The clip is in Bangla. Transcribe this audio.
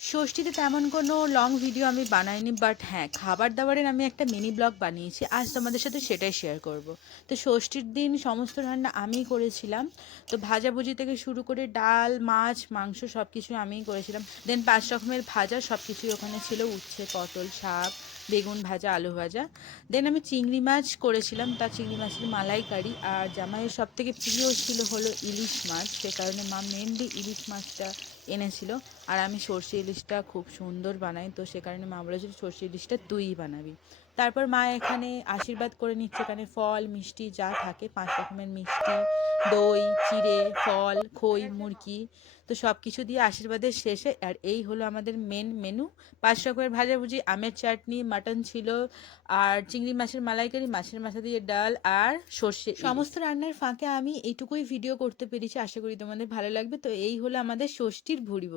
ষষ্ঠীতে তেমন কোনো লং ভিডিও আমি বানাইনি, বাট হ্যাঁ, খাবার দাবারের আমি একটা মিনি ব্লগ বানিয়েছি। আজ তোমাদের সাথে সেটাই শেয়ার করব। তো ষষ্ঠীর দিন সমস্ত রান্না আমিই করেছিলাম। তো ভাজাভুজি থেকে শুরু করে ডাল, মাছ, মাংস সব কিছুই আমিই করেছিলাম। দেন ৫ রকমের ভাজা সব কিছুই ওখানে ছিল, উচ্ছে, পটল, শাক, বেগুন ভাজা, আলু ভাজা। দেন আমি চিংড়ি মাছ করেছিলাম, তার চিংড়ি মাছের মালাইকারি। আর জামাইয়ের সব থেকে প্রিয় ছিল হলো ইলিশ মাছ, সে কারণে মা মেনলি ইলিশ মাছটা এনেছিল। আর আমি সর্ষে ইলিশটা খুব সুন্দর বানাই, তো সে কারণে মা বলেছিল সর্ষে ইলিশটা তুইই বানাবি। তারপর মা এখানে আশীর্বাদ করে নিচ্ছে, এখানে ফল মিষ্টি যা থাকে ৫ রকমের মিষ্টি, দই, চিড়ে, ফল, খই, মুরগি, তো সব কিছু দিয়ে আশীর্বাদের শেষে। আর এই হলো আমাদের মেন মেনু: ৫ রকমের ভাজাভুজি, আমের চাটনি, মাটন ছিল, আর চিংড়ি মাছের মালাইকারি, মাছের মাথা দিয়ে ডাল, আর সর্ষে ইলিশ। সমস্ত রান্নার ফাঁকে আমি এইটুকুই ভিডিও করতে পেরেছি, আশা করি তোমাদের ভালো লাগবে। তো এই হলো আমাদের ষষ্ঠীর ভুড়ি।